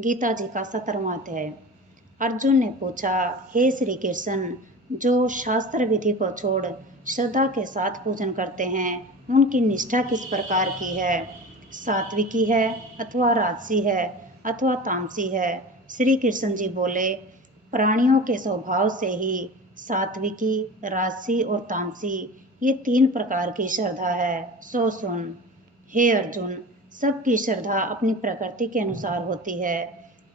गीता जी का 17वां अध्याय। अर्जुन ने पूछा, हे श्री कृष्ण, जो शास्त्र विधि को छोड़ श्रद्धा के साथ पूजन करते हैं उनकी निष्ठा किस प्रकार की है? सात्विकी है अथवा राजसी है अथवा तामसी है? श्री कृष्ण जी बोले, प्राणियों के स्वभाव से ही सात्विकी, राजसी और तामसी ये 3 प्रकार की श्रद्धा है, सो सुन। हे अर्जुन, सबकी श्रद्धा अपनी प्रकृति के अनुसार होती है।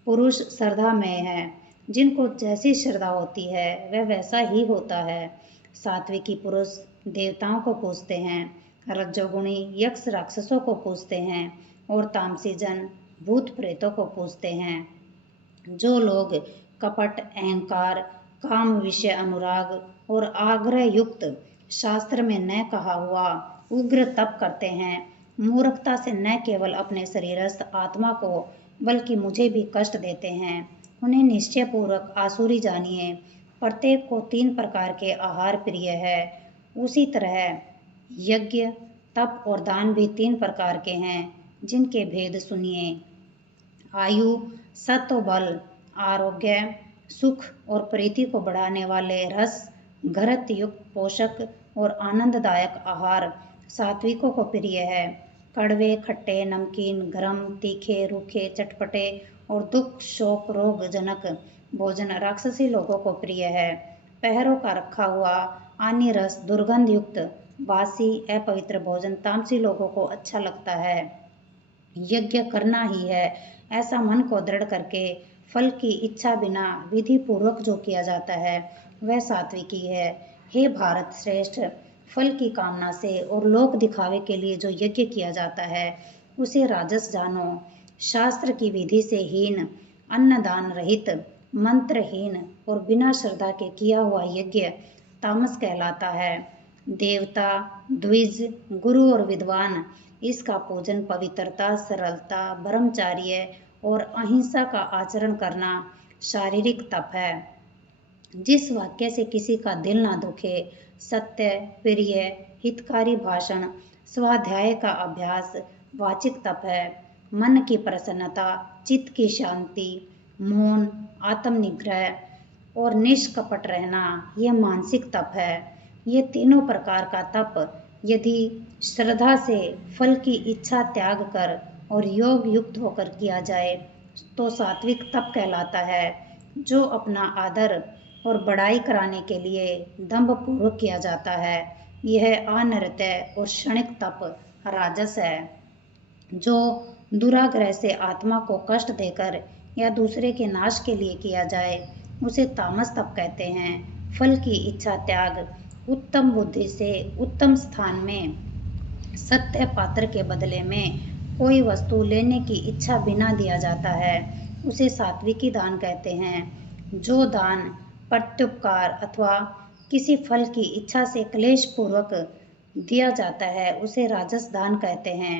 पुरुष श्रद्धा में है, जिनको जैसी श्रद्धा होती है वह वैसा ही होता है। सात्विकी पुरुष देवताओं को पूजते हैं, रजोगुणी यक्ष राक्षसों को पूजते हैं और तामसी जन भूत प्रेतों को पूजते हैं। जो लोग कपट, अहंकार, काम विषय अनुराग और आग्रह युक्त शास्त्र में न कहा हुआ उग्र तप करते हैं, मूर्खता से न केवल अपने शरीरस्थ आत्मा को बल्कि मुझे भी कष्ट देते हैं, उन्हें निश्चय पूर्वक आसुरी जानिए। प्रत्येक को 3 प्रकार के आहार प्रिय है। उसी तरह यज्ञ, तप और दान भी 3 प्रकार के हैं, जिनके भेद सुनिए। आयु, सत्व बल, आरोग्य, सुख और प्रीति को बढ़ाने वाले रस, घृत युक्त पोषक और आनंददायक आहार सात्विकों को प्रिय है। कड़वे, खट्टे, नमकीन, गरम, तीखे, रूखे, चटपटे और दुख, शोक, रोग जनक भोजन राक्षसी लोगों को प्रिय है। पहरों का रखा हुआ आनी रस, दुर्गंध युक्त बासी अपवित्र भोजन तामसी लोगों को अच्छा लगता है। यज्ञ करना ही है ऐसा मन को दृढ़ करके फल की इच्छा बिना विधि पूर्वक जो किया जाता है वह सात्विकी है। हे भारत श्रेष्ठ, फल की कामना से और लोक दिखावे के लिए जो यज्ञ किया जाता है उसे राजस जानो। शास्त्र की विधि से हीन, अन्नदान रहित, मंत्रहीन और बिना श्रद्धा के किया हुआ यज्ञ तामस कहलाता है। देवता, द्विज, गुरु और विद्वान इसका पूजन पवित्रता, सरलता, ब्रह्मचार्य और अहिंसा का आचरण करना शारीरिक तप है। जिस वाक्य से किसी का दिल ना दुखे, सत्य, प्रिय, हितकारी भाषण, स्वाध्याय का अभ्यास वाचिक तप है। मन की प्रसन्नता, चित्त की शांति, मौन, आत्मनिग्रह और निष्कपट रहना यह मानसिक तप है। ये तीनों प्रकार का तप यदि श्रद्धा से फल की इच्छा त्याग कर और योग युक्त होकर किया जाए तो सात्विक तप कहलाता है। जो अपना आदर और बड़ाई कराने के लिए दंभ पूर्वक किया जाता है यह अनिरत और क्षणिक तप राजस है। जो दुराग्रह से आत्मा को कष्ट देकर या दूसरे के नाश के लिए किया जाए उसे तामस तप कहते हैं। फल की इच्छा त्याग, उत्तम बुद्धि से उत्तम स्थान में सत्य पात्र के बदले में कोई वस्तु लेने की इच्छा बिना दिया जाता है उसे सात्विकी दान कहते हैं। जो दान प्रत्युपकार अथवा किसी फल की इच्छा से क्लेश पूर्वक दिया जाता है उसे राजस दान कहते हैं।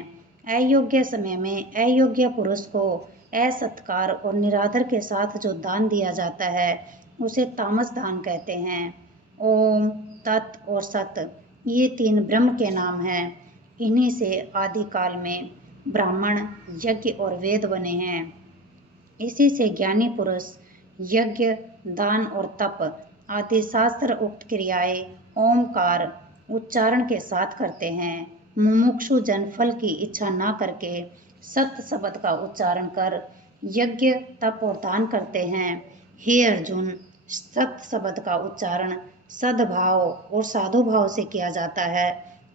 अयोग्य समय में अयोग्य पुरुष को असत्कार और निरादर के साथ जो दान दिया जाता है उसे तामस दान कहते हैं। ओम, तत् और सत ये 3 ब्रह्म के नाम हैं। इन्हीं से आदिकाल में ब्राह्मण, यज्ञ और वेद बने हैं। इसी से ज्ञानी पुरुष यज्ञ, दान और तप आदि शास्त्र उक्त क्रियाएं ओमकार उच्चारण के साथ करते हैं। मुमुक्षु जन फल की इच्छा न करके सत्य शब्द का उच्चारण कर यज्ञ, तप और दान करते हैं। हे अर्जुन, सत्य शब्द का उच्चारण सद्भाव और साधु भाव से किया जाता है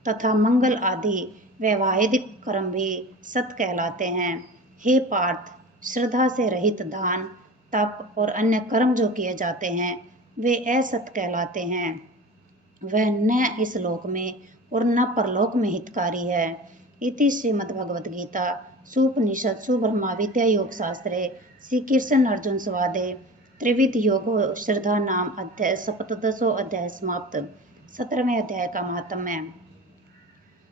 तथा मंगल आदि वैवाहिक कर्म भी सत कहलाते हैं। हे पार्थ, श्रद्धा से रहित दान, तप और अन्य कर्म जो किए जाते हैं वे असत कहलाते हैं। वह न इस लोक में और न परलोक में हितकारी है। इति श्रीमद्भगवद गीता सुपनिषद सुब्रह्मा विद्या योग शास्त्रे श्री कृष्ण अर्जुन संवादे त्रिविध योगो श्रद्धा नाम अध्याय 17वां अध्याय समाप्त। 17वें अध्याय का महात्म्य।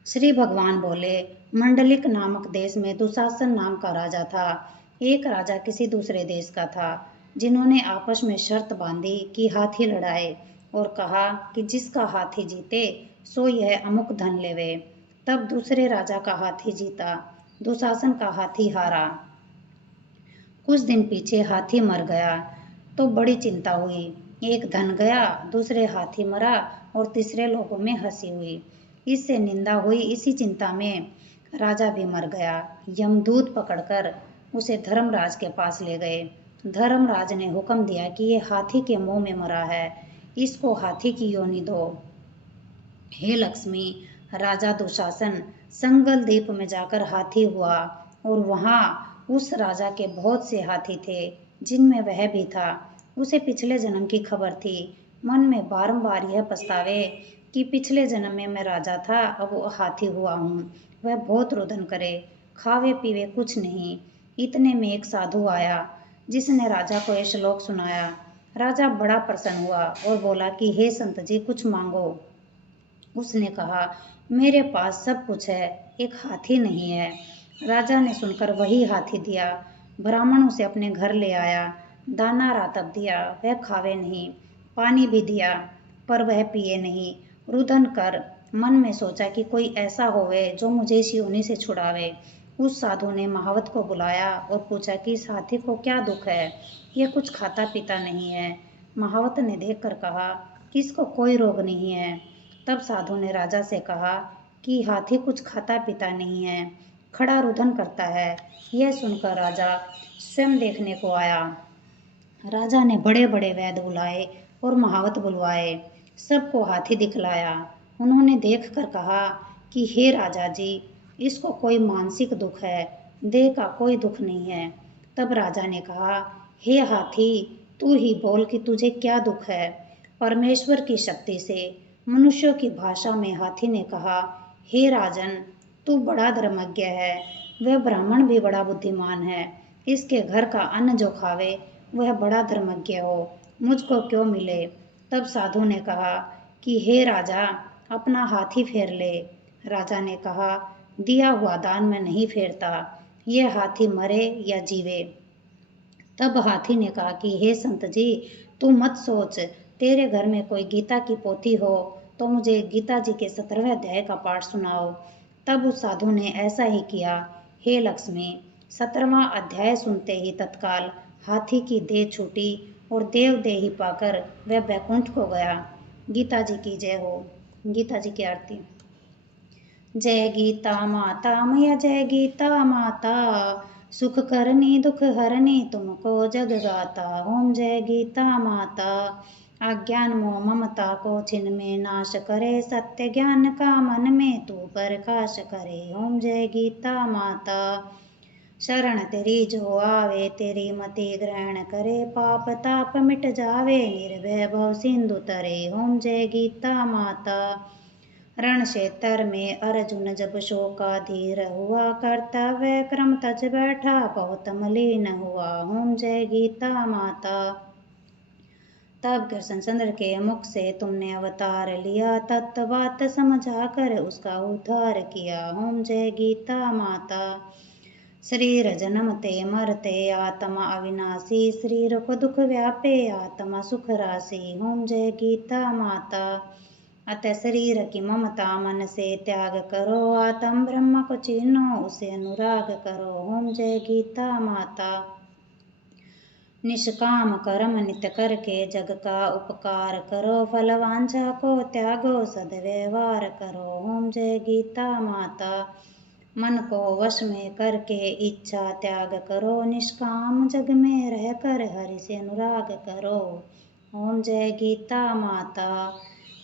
श्री भगवान बोले, मंडलिक नामक देश में दुशासन नाम का राजा था। एक राजा किसी दूसरे देश का था। जिन्होंने आपस में शर्त बांधी कि हाथी लड़ाए और कहा कि जिसका हाथी जीते सो यह अमुक धन लेवे। तब दूसरे राजा का हाथी जीता, दुशासन का हाथी हारा। कुछ दिन पीछे हाथी मर गया तो बड़ी चिंता हुई। एक धन गया, दूसरे हाथी मरा और तीसरे लोगों में हंसी हुई। इससे निंदा हुई। इसी चिंता में राजा भी मर गया। यमदूत पकड़कर उसे धर्मराज के पास ले गए। धर्मराज ने हुक्म दिया कि ये हाथी के मुंह में मरा है, इसको हाथी की योनि दो। हे लक्ष्मी, राजा दुशासन संगल द्वीप में जाकर हाथी हुआ और वहां उस राजा के बहुत से हाथी थे जिनमें वह भी था। उसे पिछले जन्म की खबर थी। मन में बारंबार यह पछतावे कि पिछले जन्म में मैं राजा था, अब वो हाथी हुआ हूँ। वह बहुत रुदन करे, खावे पीवे कुछ नहीं। इतने में एक साधु आया जिसने राजा को यह श्लोक सुनाया। राजा बड़ा प्रसन्न हुआ और बोला कि हे संत जी, कुछ मांगो। उसने कहा, मेरे पास सब कुछ है, एक हाथी नहीं है। राजा ने सुनकर वही हाथी दिया। ब्राह्मण उसे अपने घर ले आया। दाना रातब दिया, वह खावे नहीं। पानी भी दिया, पर वह पिए नहीं। रुदन कर मन में सोचा कि कोई ऐसा होवे जो मुझे इस योनि से छुड़ावे। उस साधु ने महावत को बुलाया और पूछा कि इस हाथी को क्या दुख है, यह कुछ खाता पीता नहीं है। महावत ने देखकर कहा कि इसको कोई रोग नहीं है। तब साधु ने राजा से कहा कि हाथी कुछ खाता पीता नहीं है, खड़ा रुदन करता है। यह सुनकर राजा स्वयं देखने को आया। राजा ने बड़े बड़े वैद्य बुलाए और महावत बुलवाए, सबको हाथी दिखलाया। उन्होंने देखकर कहा कि हे राजा जी, इसको कोई मानसिक दुख है, देह का कोई दुख नहीं है। तब राजा ने कहा, हे हाथी, तू ही बोल कि तुझे क्या दुख है। परमेश्वर की शक्ति से मनुष्यों की भाषा में हाथी ने कहा, हे राजन, तू बड़ा धर्मज्ञ है, वह ब्राह्मण भी बड़ा बुद्धिमान है। इसके घर का अन्न जो खावे वह बड़ा धर्मज्ञ हो, मुझको क्यों मिले। तब साधु ने कहा कि हे राजा, अपना हाथी फेर ले। राजा ने कहा, दिया हुआ दान मैं नहीं फेरता, यह हाथी मरे या जीवे। तब हाथी ने कहा कि हे संत जी, तू मत सोच, तेरे घर में कोई गीता की पोथी हो तो मुझे गीता जी के 17वें अध्याय का पाठ सुनाओ। तब उस साधु ने ऐसा ही किया। हे लक्ष्मी, 17वां अध्याय सुनते ही तत्काल हाथी की देह छूटी और देव देही पाकर वह बैकुंठ को गया। गीता जी की जय हो। गीता जी की आरती। जय गीता माता मैया, जय गीता माता, सुख करनी दुख हरनी तुमको जग गाता। ओम जय गीता माता, अज्ञान मोह ममता को छिन में नाश करे, सत्य ज्ञान का मन में तू प्रकाश करे। ओम जय गीता माता, शरण तेरी जो आवे, तेरी मति ग्रहण करे, पाप ताप मिट जावे, निर्भय भव सिंधु तरे। ओम जय गीता माता, रण क्षेत्र में अर्जुन जब शोकाधीर हुआ, कर्तव्य क्रम तज बैठा बहुत मलिन हुआ। ओम जय गीता माता, तब कृष्णचंद्र के मुख से तुमने अवतार लिया, तत्व बात समझा कर उसका उद्धार किया। ओम जय गीता माता, शरीर जन्मते मरते आत्मा अविनाशी, शरीर को दुख व्यापे आत्मा सुख राशि। ओम जय गीता माता, अतः शरीर की ममता मन से त्याग करो, आत्म ब्रह्म को चीनो उसे अनुराग करो। ओम जय गीता माता, निष्काम कर्म नित्य करके जग का उपकार करो, फल वांछा को त्यागो सद्व्यवहार करो। ओम जय गीता माता, मन को वश में करके इच्छा त्याग करो, निष्काम जग में रहकर हरि से अनुराग करो। ओम जय गीता माता,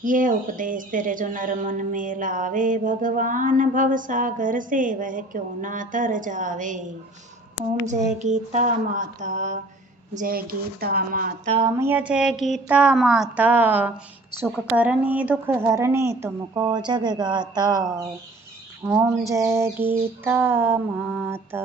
यह उपदेश तेरे जो नर मन में लावे, भगवान भव सागर से वह क्यों ना तर जावे। ओम जय गीता माता, जय गीता माता मैया, जय गीता माता, सुख करनी दुख हरनी तुमको जग गाता। ओम जय गीता माता।